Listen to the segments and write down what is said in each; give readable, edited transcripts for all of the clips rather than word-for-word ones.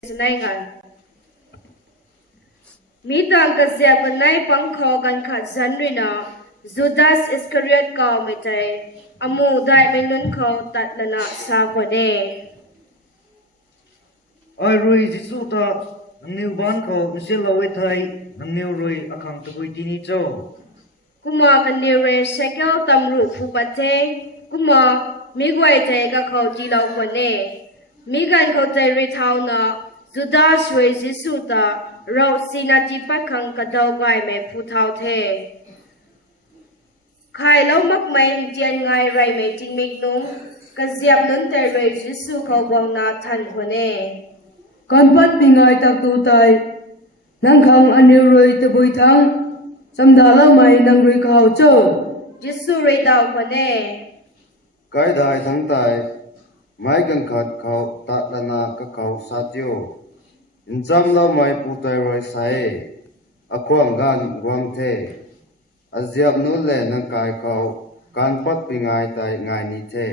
Senaigan. Mitang kasya panay pangkhogan khat zanrina Judas Iscariot ka mitay amu dai menun kho tatlana sa kone. Ai rui jisu ta nangniu ban kho misel lawe thai nangniu rui akham takui tini cho. Kuma kanire shekel tamru phupate kuma migwai thai ka kho jilaw kone. Migan kho thai ri thau na Judas rui jisu ta rau sinati pakhang kadau gai me phu thau the. Khai lau mak mai jian ngai rai me ting me tum ka ziap nun te rui jisu kho bong na than kone. Kan pat pingai tak tu tai nang khang aniu roi te bui thang samdala mai nang roi khau cho Jisu rui dau kone. Cái đại thắng tài mai gần khát khâu tạ lana các khâu sát tiêu in chăm lo mai pu tai roi sai a kwang gan wang the a ziap nu le nang kai khâu kan pat pingai tai ngai ni the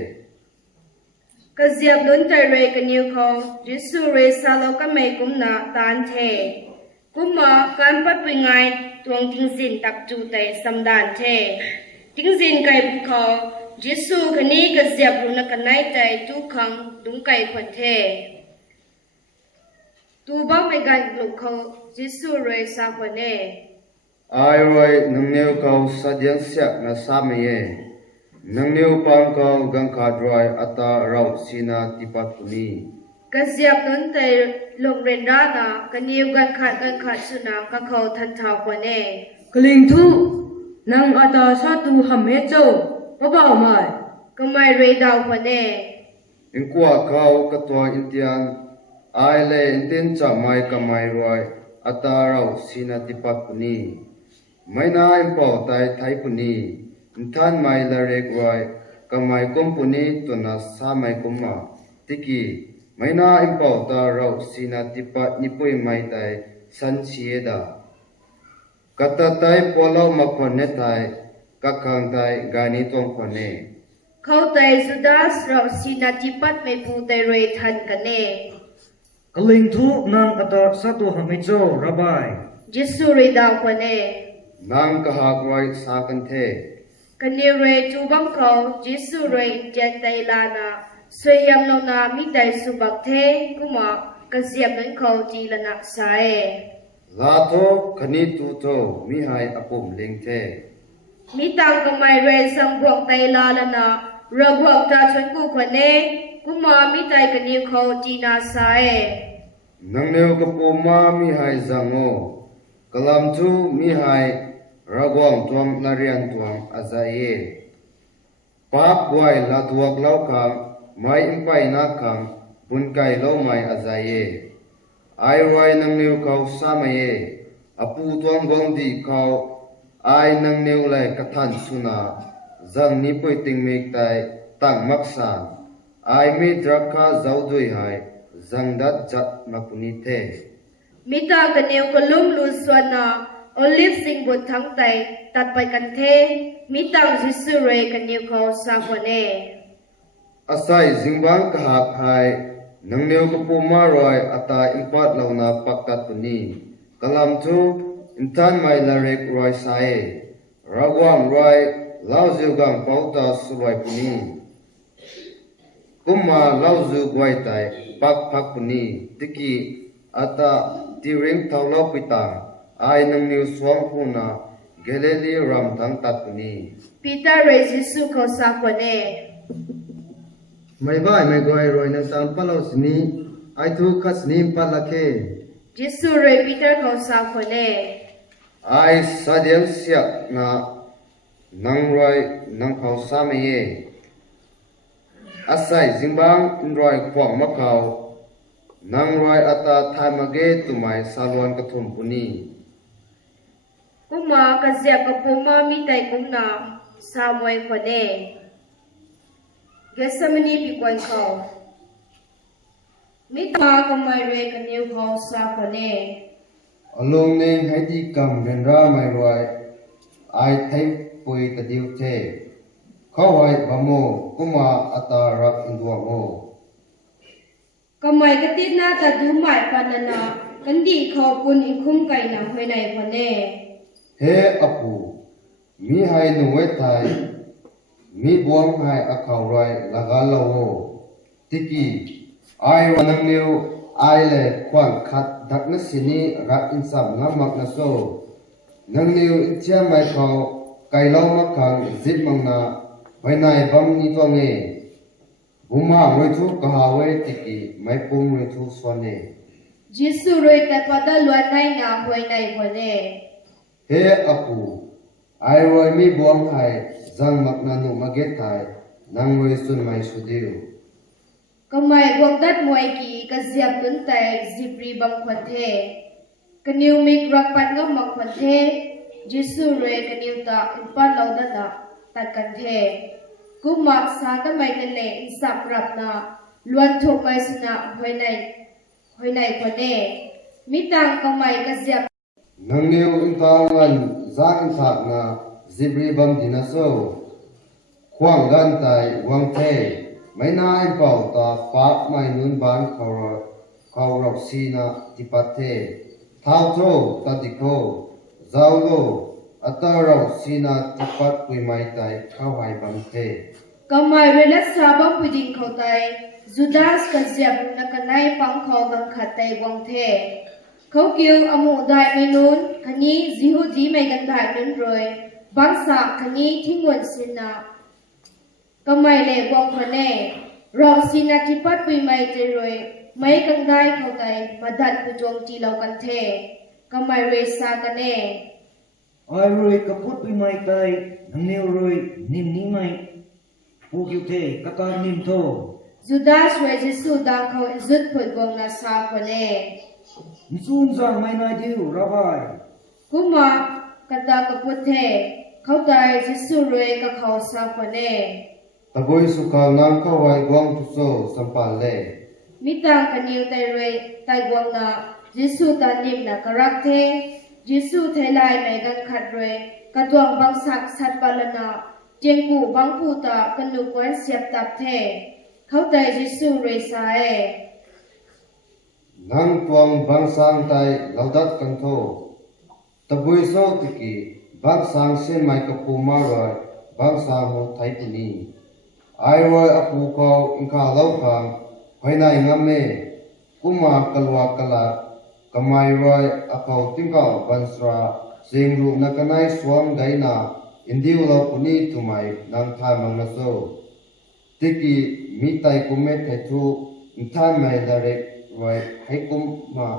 Ka ziap nun te rui ka niu kho Jisu rui salo ka mai kum na tan the. Kuma kan pat pingai tuang ting sin tak chu te samdan the. Ting sin kai bu kho Jisu kani ka ziap ru na kanai tai tu khang dung kai khon the. Tu ba me gan lu kho Jisu rui sa kone. ai roi nang neu khâu sadian siak na sa me ye nang neu pang khâu gang khat roi ata rau sina tipat puni Ka ziap nun te lok ren ra na ka niu gan khat suna ka kho than thau kone. kling thu nang ata sa tu ham he cho pa ba mai Kamai rui dau kone. in kwa khâu ka to indian ai le inten cha mai ka mai roi ata rau sina tipat puni mai na im pau tai thai puni inthan mai la rek roi ka mai kom puni to na sa mai komma tiki mai na im pau ta rau sina tipat ni pui mai tai san chieda kata tai polo ma khon ne tai ka khang tai gani tong khone Khâu tay Judas rau sina tipat me pu tay rui than kane. Kaling thu nang ata satu hami cho rabai. Jisu rui dau kone. nang ka hak roi sa kan the Kani rui chu bang khâu Jisu rui jen tay lana. Sui yam no na mi tay su bak the kuma ka ziap nun khâu ji lana sae. la tho khani tu tho mi hai apum leng the Mi tang kamai rui sang buak tay la lana. Ra buak ta chun ku kone. Kuma mi tay kani khâu ji na sae. nang neu ka pu ma mi hai zango kalam thu mi hai ragwang tuam narian tuam azaye pap wai la tuak lau kham mai impai na kham pun kai lo mai azaye ai roi nang neu kau samaye apu tuam gong di kau ai nang neu lai ka than suna zang ni pui ting mek tai tang maksan ai mi drakha zaudui hai zangdat jat mapuni the Mita kaniu kalum lu swana olive sing bot thang tai tat pai kan the mitang Jisu rei kaniu kho sa kone. asai zingbang ka hak hai nangneu ka puma roi ata impat launa paktat puni kalam thu inthan mai la rek roi sae ragwang roi lauzu gang pauta subai puni kuma lauzu gwai tai pak pak puni tiki ata tiring thaulo pita ai nangneu swang puna geleli ram thang tat puni Peter rei Jisu kho sa kone. mai bai mai goi roi na tam palo sini ai thu khas nim palakhe Jisu rei Peter kho sa kone. ai sadiam sia na nang roi nang khau sa me ye asai jingbang roi khwang ma khau nang roi ata thamage tumai salwan ka thum puni Kuma ka ziap ka puma mi tai kum na sa moi kone. Gesamani pi kwan kho. Mita kamai rei kaniu kho sa kone. along ne haidi kam ren ra mai roi ai thai pui ta diu the khawai bamo kuma ata rak indwa mo ก็ไม่กติดหน้าตาดูหมายปันนากันดีเขาปุนอิคุ้มไก่หนังหอยในพอแน่ เฮอปูมีให้หนูไว้ไทยมีบวงให้อเขาไรละกาลโวติกีไอวันนังนิวไอเล่ควันขัดดักนสินีรักอินสัมนามักนโซนังนิวอิเทียไม่เขาไก่เล่ามักขังจิตมังนาไว้ในบังนิตัวเงบุมาไว้ทุกกหาไว้ติกีไม่ปุ่มไว้ทุกสวนเนจิสุรวยแต่ปัดล้วนในงาหอยในพอแน่ เฮอปูไอรอยมีบวงให้จังมักนานุมาเกตไทยนังไว้สุนไม่สุดิว ก็ไม่บวกดัดมวยกีก็เสียบตุนแต่จิบรีบังควันเทก็นิวมิกรักปันก็มักควันเทจิสุรวยก็นิวตาอุปนเหล่าดันนะตัดกันเทกุมักสาก็ไม่กันเลยอินสับรับนะล้วนถูกไม่สนะหอยในพอแน่มิตังก็ไม่ก็เสียบ นังนิวอินทางันจางอินทากนาจิบรีบัมดินาโซขวางกันไตวังเทไม่น่าอินเป่าตาปากไม่นุนบานเขารบซีนาติปัตเทท้าวโตตัดิโกเจ้าโลอัตารบซีนาติปัตปุยไม่ไตเข้าไว้บังเทก็ไม่เวลาสาบะผู้ดิงเขาไตจูดาสก็เสียบนักนายปังเขากังขัดไตวังเทเขาเกี่ยวอมูได้ไม่นุนคันนี้จิฮูจีไม่กันได้นั้นเลยบางสากคันนี้ทิ้งวันสินะก็ไม่เล่วังพะแน่รอสินะที่ปัดปุยไม่เจรวยไม่กันได้เขาไตมาดัดผู้จงจีเรากันเทก็ไม่เรซากันแน่ ไอรวยกับพุทธปีใหม่ไตนังเนียวรวยนิ่มนี้ไหมผู้คิวเทกะการนิ่มโท จูดาสเวจิสุดังเขาจุดผลบงนาซาพะแน่ มิซูนจังไม่นายดิวระบาย กุมากตากพุทเทเขาไตจิสุรวยกับเขาซาพะแน่ ตะบุยสุขานามเข้าไว้กวางทุโซสัมปันเล่ มิตังกันยิวไตรวยไตกวางนาจิสุตานิมนากรักเทจิสุเทลายไม่กันขัดรวยกระตวงบังสักสัตบาลนาเจียงกูบังพูตากันนุกวันเสียบตับเทเขาไตจิสุรวยสาเอ นังตวงบางสังไตเหล่าดัดกันโทตะบุยโซติกีบางสังเส้นไม้กับปูมารอยบางสังโหไทยปุนีไอรอยอปูเขาอิงคาเล่าขังภายในงามเมกุมากลวากลากำไมรอยอเขาติงกาบันสราเสียงรูนักนายสวมไดนาอินดิวเล่าปุนีทุไมนังทายมังนาโซติกีมีไตกุเมตไททูอินทายไม่ดาเรกไว้ให้กุมมา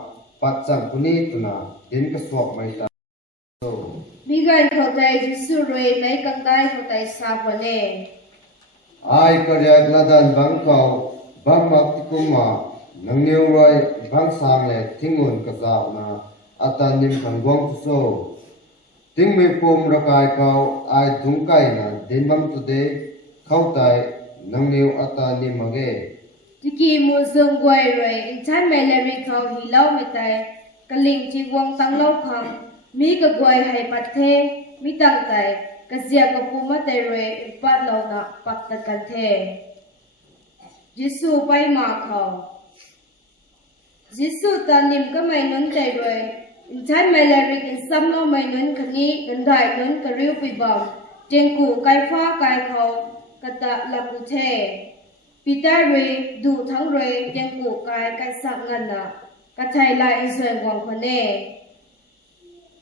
ปัจจังปุนีตุนาเดินกระสอบไม่ตาโซ มีการเขาไตจิสุรวยในกันได้เขาไตซาพะแน่ ไอกระเดียกละดันบังเขาบังมักติกุมานังเนียวรอยบังสางเลทิ้งเงินกระสาวนาอัตานิมขันกวงทุโซทิ้งไม่ปุ่มระกายเขาไอดุงไกนาเดินบังตุเดเข้าไตนังเนียวอัตานิมมาเก ที่กีมูซึงกวยรวยอินชันไม่เลริเขาฮีเล่าไม่ไตกะลิงจีวงตั้งเล่าคำมีกะกวยให้ปัดเทมีตั้งไตกะเสียกะปูมาเตรวยอิปัดเหล่านะปักตะกันเทจิสุไปมาเขาจิสุตานิมก็ไม่นุนเตรวยอินชันไม่เลริกินซ้ำเล่าไม่นุนคันนี้กันได้นุนกะริ้วไปบังเจงกูไกฟ้าไกเขากะตะลำกุเทปีตาเรดูทั้งเรยังกูกายกันสักงันนะกระชายลายเสื่อมวังพเน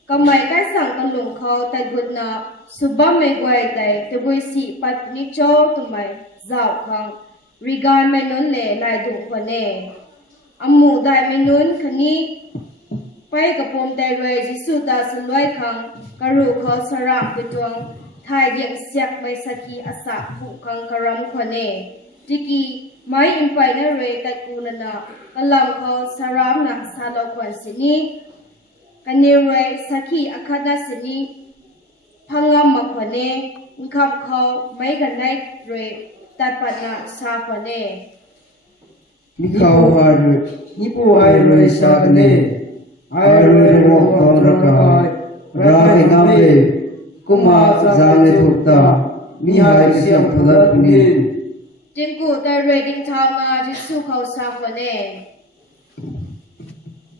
ก็ไม่กันสั่งกันหลงเขาแต่บุญนะสุบะไม่ไหวแต่จะบุยสีปัดนิโจตุไม่เจ้าคังริกายไม่นุนเล่ลายดูพเนอมูได้ไม่นุนคันนี้ไปกับผมแต่เรจิสุตาสลวยคังกระรูเขาสระไปดวงทายยังเสียกไม่สักกีอาสาผูคังกระรำพเนที่กีไม่อินไปนะเรแต่กูนันนะกำลังเขาสารามนักซาโลกวันสินีกันเนเรสักขีอาคาดาสินีพังงามมาพเนมีคำเขาไม่กันได้เรแต่ปัญหาซาพเน มีเขาไอรวยนี่ปูไอรวยสักเน่ไอรวยมองตอนรักายรายงามเอกุมาจางเลทุกตามีหายเสียงพลัดนิน Jingku Tarwe Ding Thao Ma Jisu Khao Sa Phone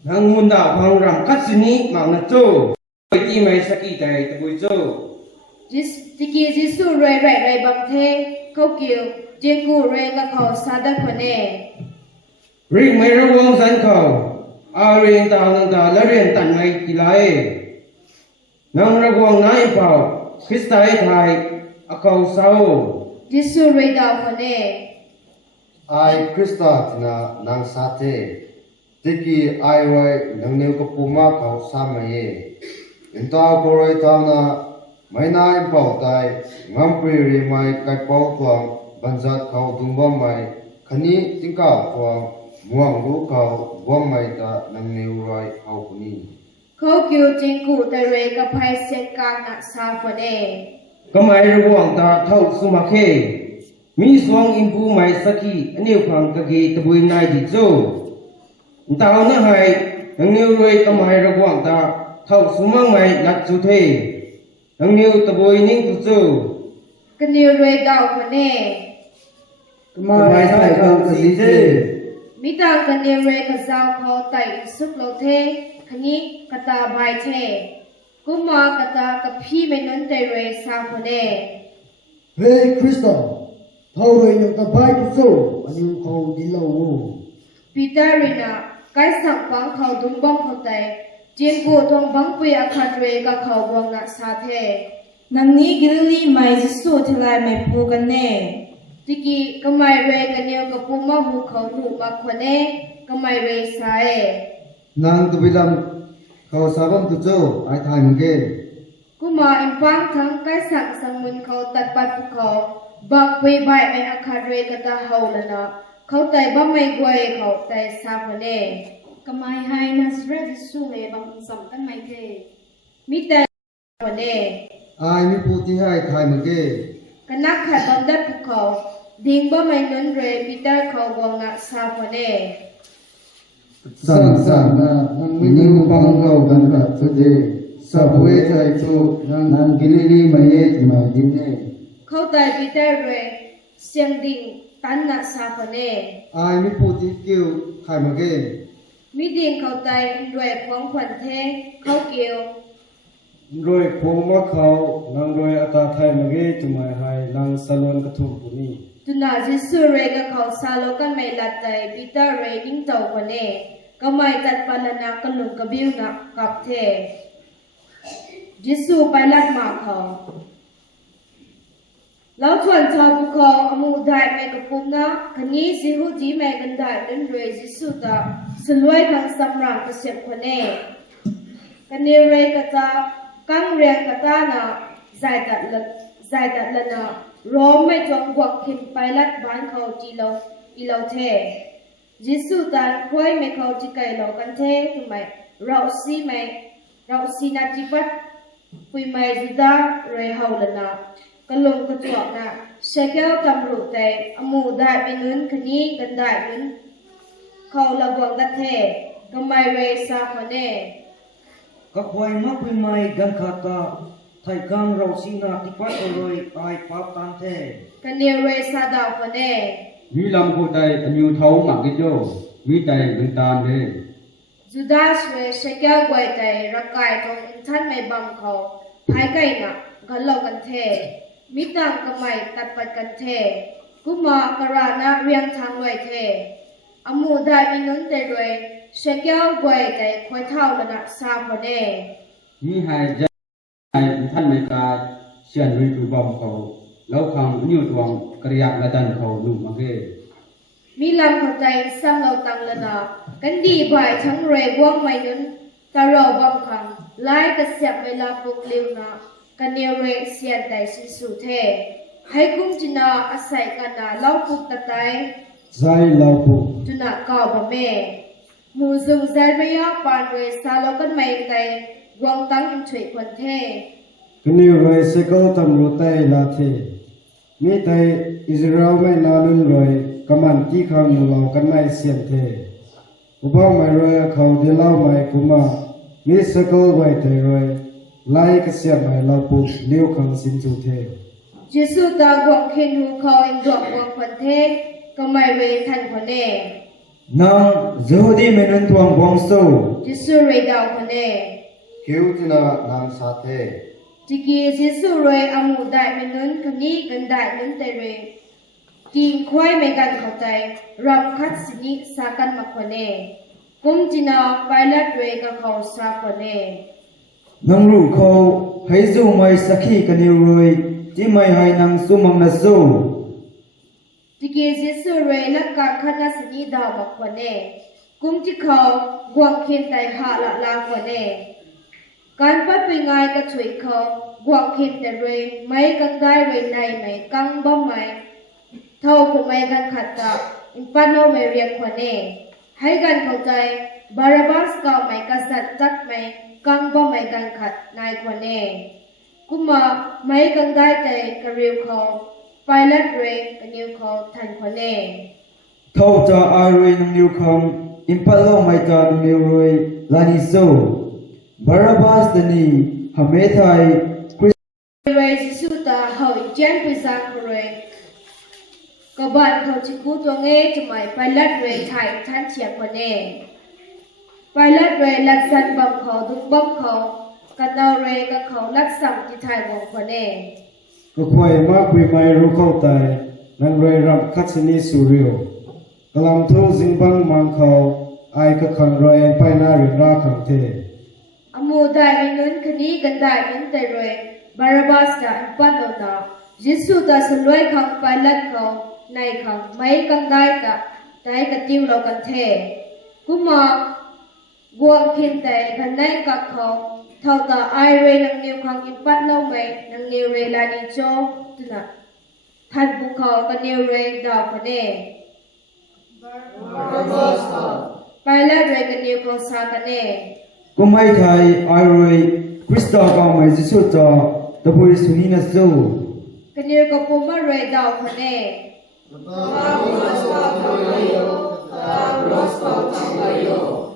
Nang munda phang ram kat sini mang na chu ti mai saki tai ta bui chu Tiki Jisu Roi Rai Rai Bam The Khau Kiu Jingku Roi Ka Khao Sa Da Phone ring mai ro wong san khao a rin ta nang ta la ren tan mai ti lai nang ra wong nai pao Christai thai a khao sao Jisu Roi Da Phone ai Krista na nang sa the tiki ai wai nang neu ka puma khau sa mai inta poroi ta na mai na im pau tai ngam pri ri mai kai pau tuang banjat khau dungba mai khani tingka tuang muang ru khau bom mai ta nang neu roi khau puni Khau Kiu Jingku Tarwe Ka Phai Set Ka Na Sa Phone kamai ro wong ta thau suma khe mi swang impu mai saki aneu phang ka ge ta bui nai di chu tao na hai nang neu roi kamai ro wong ta thau sumang mai lat chu the nang neu ta bui ning ku chu Kaniu Roi Da Phone kamai sai khang ka di the Mi tang Kaniu Roi Ka Zao Khao Tai Suk Lo The Khani Kata Bai The Kuma Kata Ka Phi Mai Non Tai Roi Sa Phone Hey Krista, thao rồi nhục ta bai tu so, anh yêu khâu đi lâu. Peter Rina Kai Sang Pang Khao Dung Bang Khao Tai Jingku Tong Bang Pui Akhat Roi Ka Khao Bang Na Sa The Nangni gilli mai Jisu thlai mai phu kan ne Tiki Kamai Roi Kaniu Ka Puma Hu Khao Nu Ma Khone Kamai Roi Sa nang tu bilam khao sabam tu chu ai thai mang ge Kuma Impang Thang Kai Sang Sang Mun Khao Tat Pat Pu Khao Bang Pui Bai Mai Akhat Roi Kata Hau Lana Khao Tai Ba Mai Gwai Khao Tai Sa Phone kamai hai Nazareth Jisu le bang sam kan mai the Mi Tai Phone ai mi pu ti hai thai mang ge Kanak Khat Bam Dat Pu Khao Ding Ba Mai Non Roi Peter Khao Wang Na Sa Phone sang sang na nang mi nu pang khao kan ka chu de sa bue thai chu nang gilili mai e ti mai din ne Khao Tai Peter Roi Siang Ding Tan Na Sa Phone ai mi pu ti kiu thai mang ge Mi Ding Khao Tai Roi Khwang Khwan The Khao Kiu Roi khoma khao nang roi ata thai mage tumai hai nang salon ka thum puni Tuna Jisu Roi Ka Khao Sa Lo Kan Mai Lat Tai Peter Roi Ding Tau Phone Kamai Tat Palana Kalung Kabiu Na Kap The Jisu Pai Lat Ma Khao Lao Chuan Chao Pu Khao Amu Dai Mai Ka Pum Na Khani Jihu Ji Mai Kan Dai Nan Roi Jisu Ta Salwai Kang Samrang Ka Sep Phone Kani Roi Kata Kang Riang Kata Na Zai Tat Lana Rom Mai Chuang Guak Kim Pai Lat Ban Khao Ji Lo The Jisu Tan Khoi Mai Khao Ji Kai Lo Kan The Tu Mai Rau Si Na Ji Pat Pui Mai Juda Roi Hau Lana Kalung Ka Chuak Na Shekel Tam Ru Tai Amu Dai Mai Nun Khani Kan Dai Nun Khao La Buang Dat The Kamai Roi Sa Phone ka khwai ma pui mai gan khata thai kang rau si na ti pat roi ai pa tan the Kani Roi Sa Da Phone mi lam ko tai anyu thau mang ge jo mi tai bin tan de Judas Roi Shekel Gwai Tai Rakai Tong In Than Mai Bam Khao Phai Kai Na Galo Kan The Mi Tang Kamai Tat Pat Kan The Kuma Karana Riang Thang Roi The Amu Dai Mi Nun Te Roi Shekel Gwai Tai Khoi Thau Lana Sa Phone mi hai ja hai than mai ka sian ri tu bom khao lau khang anyu tuang kriyak la dan khao lu mang ge Mi Lam Khao Tai Sam Lo Tang Lana Kan Di Bai Thang Roi Wang Mai Nun Ta Ro Bam Khang Lai Ka Siap Mai La Puk Liu Na Kani Roi Sian Tai Sin Su The Hai Kum Jina Asai Kana Lau Puk Ta Tai zai lau pu Tuna Kao Ba Me Mu Zung Zai Maya Pan Roi Sa Lo Kan Mai Tai Wang Tang In Chui Kwan The kini roi sekol tam ru tai la the mi tai Israel mai na lun roi kaman ki khang nu lau kan mai sian the ubang mai roi khau de lau mai kuma mi sekol wai tai roi lai ka sia mai lau pu liu khang sin chu the จิสุตากวงคินหูเขาอินดวกวงคนเทก็ไม่เวทันคนเน Nang Zodi menun tuang buang so. จิสุเรดาวคนเน คิวตินานังสาเท จิกีจิสุเรอมูได้เมนุนคนนี้กันได้นั้นแต่เรกิงควายไม่กันเข้าใจรับคัดสินิสากันมาคนเนกุมจินาไปลัดเรกับเขาสาคนเน Nang ru ko hai zu mai sakhi kaniu roi ti mai hai nang sumang na so. จิกีจิสุเรลักกาคัดสินิดาวมาคนเนกุมจิเขากวงเขียนใจหาละลาคนเนการปัดไปง่ายก็ช่วยเขากวงเขียนแต่เรไม่กังได้เรในไม่กังบ่ไม่เท่าผู้ไม่กันขัดกับอินปานโนไม่เรียกคนเนให้กันเข้าใจบาราบัสก็ไม่กษัตริย์จัดไม่กังบ่ไม่กันขัดนายคนเนกุมาไม่กังได้ใจกระเรียวเขาไปลัดเรกันยิวเขาทันคนเน Thau cha ai roi nang niu kham impalo mai cha nang niu roi lani so. Barabas dani hame thai เรจิสุตาเฮาอีเจนไปซากเรก็บ้านเขาจิกูตัวเงจะไม่ไปลัดเรไทยท่านเชียคนเนไปลัดเรลัดสันบังเขาดุงบังเขากันเอาเรกับเขาลัดสัมที่ไทยวงคนเน ก็ควายมากไปไม่รู้เข้าใจนังเรรับคัดสินีสุริโอกลำทุ่งสิงบังมังเขาไอก็ขังรอยไปหน้าริราขังเท อมูได้ไม่นุนคดีกันได้นั้นแต่เรบาราบัสจะปัดเอาตาจิสุตาสลวยขังไปลัดเขาในขังไม่กันได้ตาได้กระติ้วเรากันเทกุมากวงเขียนแต่กันในกับเขาเท่าตาไอเรนังนิวขังอินปัดเล่าไม่นังนิวเรลานิโจตุนะท่านบุเขากันนิวเรดาวคนเนไปลัดเรกันนิวเขาสากันเน kumai thai ai roi Krista ka mai jisu cha the puri suni na so. กันนิวกับปูมาเรดาวคนเน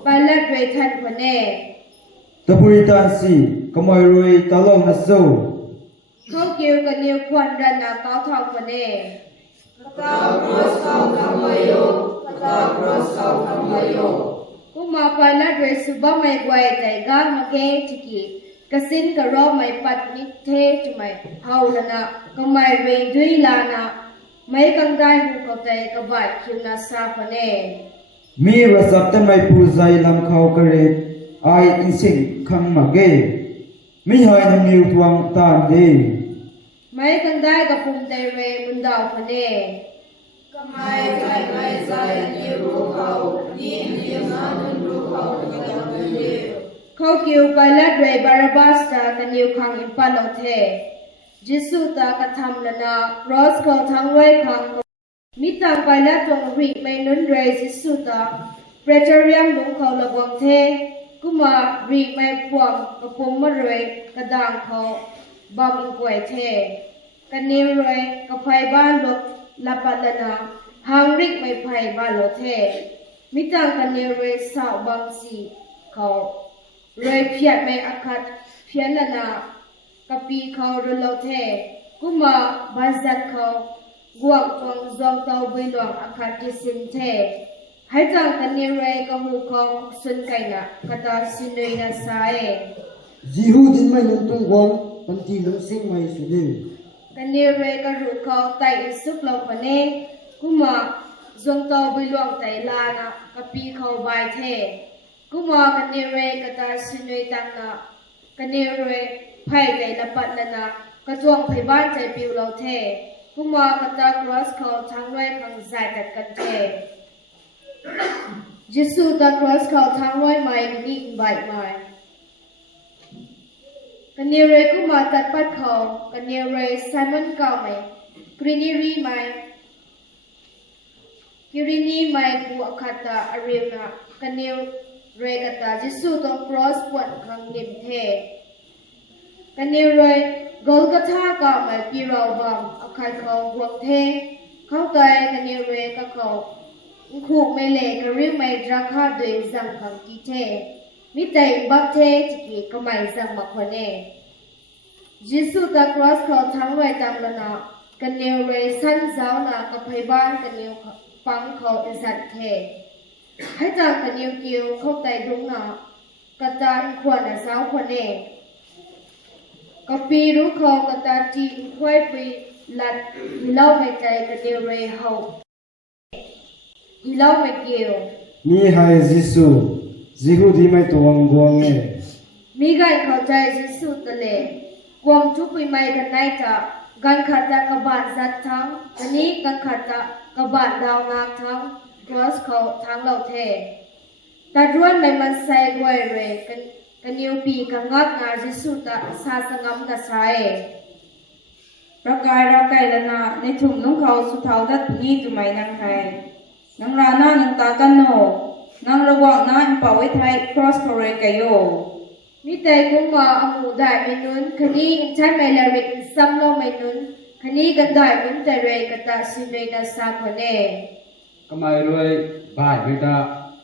ไปลัดเรทันคนเน The puri tan si kamai roi talong na so. เขาเกี่ยวกันนิวควันรันนาเก้าทองคนเนกูมาไปลัดเรสุบะไม่ไกวแต่กางมาเกจิกิกสินกะรอไม่ปัดนิเทจุไม่เฮาละนะก็ไม่เรดุยลานะไม่กังได้หูเขาใจกบาดคิวนาซาคนเน Mi rasap tan mai pu zai lam khau kare ai insing khang ma ge. Mi hai nang niu tuang tan de. ไม่กังได้กับภูมิใจเรมุนดาวคนเนเขาเกี่ยวไปลัดเรบาราบัสตากันยิวขังอินปันโอเทจิสุตากระทำละนารอสเขาทั้งไว้ขังมิตางไปลัดตรงรีไม่นุนเรจิสุตาเปรเจเรียมลุงเขาละวงเทกุมารีไม่พวงกระพงมะเรกระด่างเขาบอมอิงกวยเทกันนิวเรกับไฟบ้านลบลาปัลนาหางริกไม่ไฟบ้านโลเทมิตางกันนิวเรสาวบางสีเขาเรเพียดไม่อาคัดเพียนละนากะปีเขาเรโลเทกุมาบาซัดเขากวงตวงซองเตาบิลวงอาคัดจิสินเทให้จางกันนิวเรกับหูเขาสุนไก่นะกะตาสินุยนาสาย Jihu din mai nun tung wang panti lung sing mai suni. กันนิวเรกับหูเขาไตอิสุกเราคนเนกุมาซองเตาบิลวงไตลานะกะปีเขาบายเทกุมากันนิวเรกะตาสินุยตังนะกันนิวเรไผ่ใจละปัดละนะกระทรวงไผ่บ้านใจปิวเราเทกุมากะตากรอสเขาทั้งไว้ขังใจตัดกันเทจิสุตากรอสเขาทั้งไว้ไม่นี่ใบไม้กันนิวเรกุมาตัดปัดเขากันนิวเรไซมอนเก่าไหมกรีนีรีไหมกิรินีไหมกูอคัตตาอาริวนะกันนิวเรกะตาจิสุต้องครอสปวดขังนิมเทกันนิวเรกอลกะทากะไหมปีเราบังอคัตเขาหวงเทเข้าใจกันนิวเรกะเขาคูไม่เล่กะริวไม่ราคาด้วยสังขังกิเทมิแต่บักเทจิกิก็ไม่สังมาคนเน ยิสุตะครอสเขาทั้งไว้ตามละนะกันเนียวเรสันเจ้านะกับไพบ้านกันเนียวฟังเขาอิสัตเทให้จางกันเนียวเกียวเข้าใจดุงนะกระจานควรนะเจ้าควรเองกับปีรู้เขากระจานจีนควายปีลัดอีเล่าไม่ใจกันเนียวเรเฮาอีเล่าไม่เกี่ยว มีให้ยิสุจิฮูดีไม่ตวงกวงเอ มีการเข้าใจยิสุตะเลกวมทุกปีใหม่กันไหนจะการขัดจากกบาดจัดทั้งอันนี้การขัดจากกบาดดาวนาทั้งครอสเขาทั้งเราเทแต่ร้วนไม่มันใส่ไว้เรกันนิวปีกันงักงายิสุตะซาสงำนะใช่ ประกายระไกละนาในถุงน้องเขาสุเทาดัดนี้จุไหมนางไทยนางรานานังตากันโนนางระวังนาอินเป่าไว้ไทย cross โคเรกโย มีแต่กุมมาอมูได้ไม่นุนคันนี้ใช้ไม่ละเริกซ้ำโลไม่นุนคันนี้กันได้นุนแต่เรกตาสิเรนาซาคนเน่ kamai roi bai beta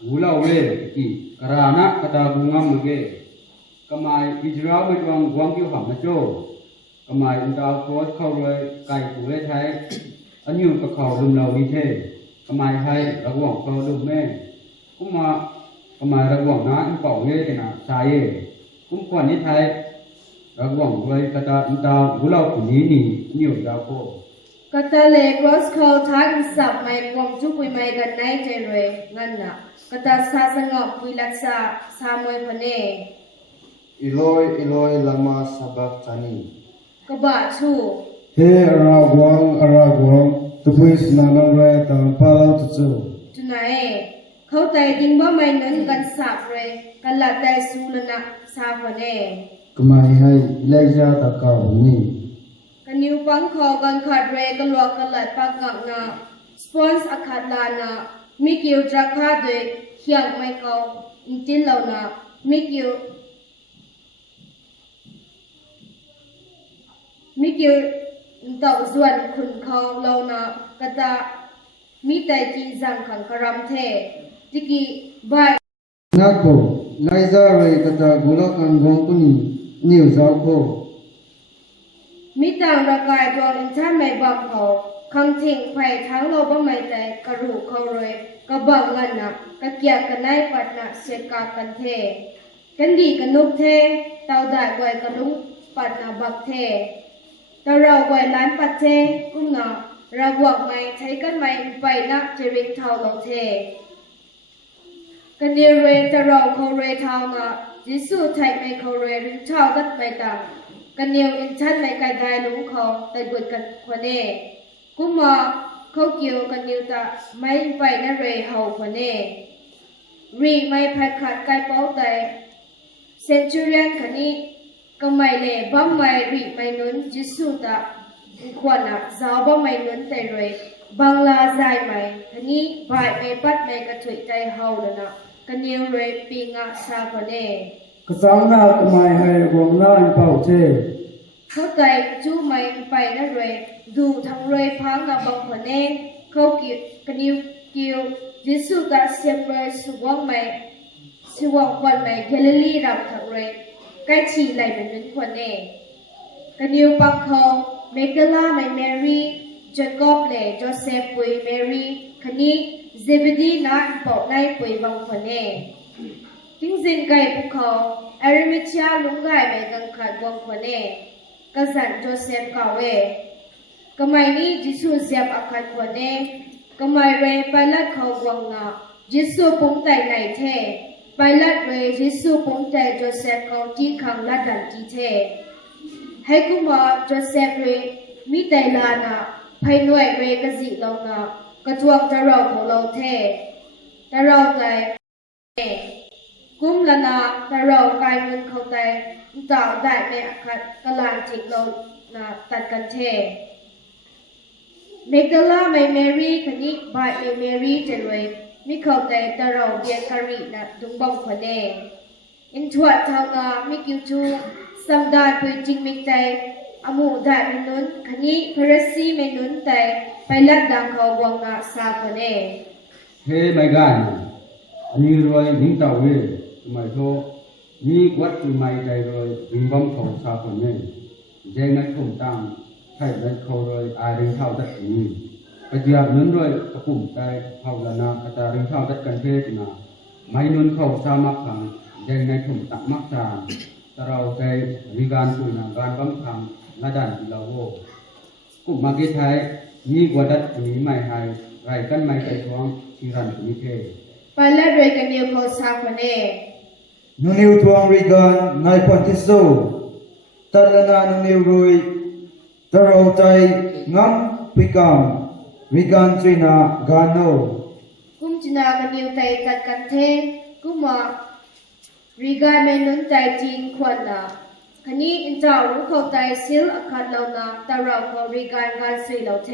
ulau le ki karana kata bungam mage kamai israel me twang gwang kyu ham na cho kamai inta cross khau roi kai ku le thai anyu ka khau lum lau ni the kamai hai rawang khau lum me kuma kamai rawang na in pau nge te na sa ye kum kwan ni thai rawang roi kata inta ulau ku ni ni nyu da ko ก็ตะเลกรอสเขาทักสับไม่กวมจุกุยไม่กันไหนเจเรงั้นน่ะก็ตะซาสงบวิลักษาสามวยพเน Eloi Eloi lama sabachthani ก็บาชู เฮอารากวงตุพุยสนานังไรตามพาลาตุจู จุไหนเขาแต่ดิงบ่ไม่นั้นกันสับเรกันละแต่สูลนะสาพเน กมายให้เลจาตะกาวนี่ กันนิวฟังเขากันขาดเรกันลวกกันละปากงักนะสปอนส์อาคาดลานะมีกิวจักคาด้วยเขียงไม่เขาอินติลเรานะมีกิวต่อส่วนขุนเขาเรานะก็จะมีแต่จีจังขังคารำเทจิกีบาย นักโบไลซาเรกตากุลกันกงกุนีนิวซาวโค มีต่างระกายดวงอินทร์ไม่บังเขาคำทิ้งไปทั้งโลกไม่ใจกระรูเขาเลยกระบังเงินนะกระเกียกกันได้ปัดนะเสียกากันเทกันดีกันนุกเทเตาได้ไว้กันลุกปัดนะบักเทแต่เราไว้ล้านปัดเทกุ้งนะระบวกไม่ใช้กันไม่ไปนะจะริงเท่าเราเทกันเดียเรแต่เราเขาเรเท่านะยิสูไทยไม่เขาเรริงเท่าดัดไม่ต่างกันเนียวอินชันไม่ไกลได้ลุงเขาแต่บุญกันคนเน่กุมมาเขาเกี่ยวกันเนียวตาไม่ไปนั่นเรเฮาคนเน่รีไม่พัดขาดไกลเป้าแต่เซนจูเรียนคนนี้ก็ไม่เล่บ้าไม่รีไม่นุนจิสุตาควรนะสาวบ้าไม่นุนแต่เรบังลาใจไม่คนนี้บายไม่ปัดไม่กระถุยใจเฮาเลยนะกันเนียวเรปีงาซาคนเน่ กษังนากมายให้กวงนาอินเป่าเท เขาใจจู้ไม่ไปนั่นเลยดูทั้งเลยพังกับบังคนเน่เขาเกี่ยวกันนิวเกี่ยวยิสุตาเสียบเลยสวงไม่สวงคนไม่เกลิลีรำทั้งเลยใกล้ชีไหลเป็นนึงคนเน่กันนิวปังเขาเมกลาไม่แมรี่เจคอบเลยโจเซฟปุยแมรี่คันนี้เซเบดีน่าปอกในปุยบังคนเน่ทิ้งสิ่งไกลพวกเขาอาริมิชาลุงไก่ไม่กังขัดบังคนเน่กษัตริย์โจเซฟกาเวกำไมนี้ยิสุเสียบอาคารคนเน่กำไมเรไปลัดเขาวังนายิสุปุ่งใจในเทไปลัดเรยิสุปุ่งใจโจเซฟเขาที่ขังลัดดันที่เทให้กุมาโจเซฟเรมีแต่ลานาภายหน่วยเรกสิเรานากระทวงจะเราของเราเทแต่เราใจกุมละนาแต่เรากายมันเข้าใจต่างได้ไม่อาคัดกลางจิตเรานาตัดกันเทเมกลาไม่เมรี่คนนี้บายไม่เมรี่จะเลยไม่เข้าใจแต่เราเบียคารีนะดุงบังคนเน่อินทวดเท่านาไม่กิ้วจูสัมดาปุยจริงไม่ใจอมูได้ไม่นุนคนนี้พระซีไม่นุนแต่ไปลัดดังเขาวังนาซาคนเน่ he mai gan ani roi ning ta we mai tho ni kwat tu mai dai roi ring bam thau sa ko ne dây ngay cùng tăng phải lên khâu rồi ai rinh thao đất nhỉ cái việc nướng rồi cái cùng tay hậu là na cái ta rinh thao đất cần thế thì nào mấy nướng khâu sa mắc thằng dây ngay cùng tặng mắc sàn ta rau dây vegan tụi nào gan bấm thằng là đàn thì là vô cũng mà cái tháiมีกว่าดัดมีไม่หายไรกันไม่ใจท้องที่รันมีเท ไปและรวยกันนิวเขาซาคนเน่ nu niu thuang ri gan ngai pon thi so tan la na nu niu rui ta ro tai ngam pikam ri gan china gan no กุมจินากันนิวไตจัดกันเทกุมมารีกายเมนุนใจจีนควรนะคันนี้อินเจ้ารู้เข้าใจซิลอาคารเรานะแต่เราเขารีกายการสื่อเราเท